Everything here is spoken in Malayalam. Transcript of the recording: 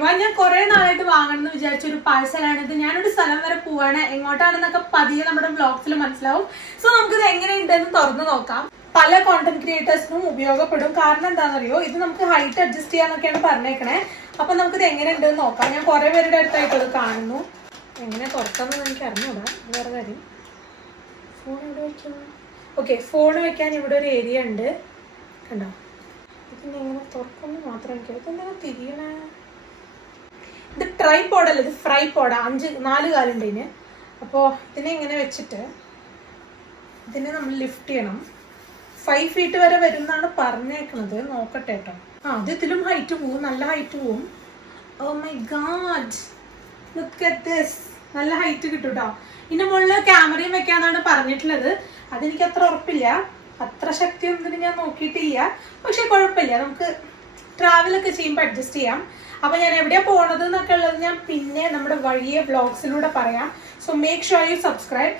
രൂപ. ഞാൻ കുറെ നാളായിട്ട് വാങ്ങണം എന്ന് വിചാരിച്ച ഒരു പാഴ്സലാണിത്. ഞാനൊരു സ്ഥലം വരെ പോവാണ്, എങ്ങോട്ടാണെന്നൊക്കെ പതിയെ നമ്മുടെ വ്ലോഗ്സിൽ മനസ്സിലാവും. സോ നമുക്കിത് എങ്ങനെയുണ്ടെന്ന് തുറന്നു നോക്കാം. പല കോണ്ടന്റ് ക്രിയേറ്റേഴ്സിനും ഉപയോഗപ്പെടും. കാരണം എന്താണെന്നറിയോ, ഇത് നമുക്ക് ഹൈറ്റ് അഡ്ജസ്റ്റ് ചെയ്യാന്നൊക്കെയാണ് പറഞ്ഞേക്കണേ. അപ്പൊ നമുക്കിത് എങ്ങനെയുണ്ടെന്ന് നോക്കാം. ഞാൻ കുറെ പേരുടെ അടുത്തായിട്ട് ഇത് കാണുന്നു. എങ്ങനെ തുറക്കാമെന്ന് എനിക്ക് അറിഞ്ഞൂടാ, വേറെ കാര്യം. ഫോൺ എവിടെ വെക്കാം? ഓക്കെ, ഫോൺ വെക്കാൻ ഇവിടെ ഒരു ഏരിയ ഉണ്ട്, കണ്ടോ? ഇതിന് എങ്ങനെ തുറക്കുമെന്ന് മാത്രം എനിക്ക് ഇതെന്താണ് തിരിയണേ? ഇത് ട്രൈപോഡല്ല, ഇത് ഫ്രൈപോഡാ. 4 കാലുണ്ട് ഇതിന്. അപ്പോൾ ഇതിനെ ഇങ്ങനെ വെച്ചിട്ട് ഇതിനെ നമ്മൾ ലിഫ്റ്റ് ചെയ്യണം. 5 feet വരെ വരും എന്നാണ് പറഞ്ഞേക്കുന്നത്. നോക്കട്ടെ കേട്ടോ. അത് ഇതിലും ഹൈറ്റ് പോവും, നല്ല ഹൈറ്റ് പോവും. Oh my god, look at this. നല്ല ഹൈറ്റ് കിട്ടും കേട്ടോ. ഇതിന്റെ മുകളിൽ ക്യാമറയും വെക്കാന്നാണ് പറഞ്ഞിട്ടുള്ളത്. അതെനിക്ക് അത്ര ഉറപ്പില്ല, അത്ര ശക്തിയൊന്നും ഞാൻ നോക്കിയിട്ടില്ല. പക്ഷെ കുഴപ്പമില്ല, നമുക്ക് ട്രാവലൊക്കെ ചെയ്യുമ്പോൾ അഡ്ജസ്റ്റ് ചെയ്യാം. അപ്പൊ ഞാൻ എവിടെയാ പോണത് എന്നൊക്കെ ഉള്ളത് ഞാൻ പിന്നെ നമ്മുടെ വഴിയെ വ്ളോഗ്സിലൂടെ പറയാം. So make sure you subscribe.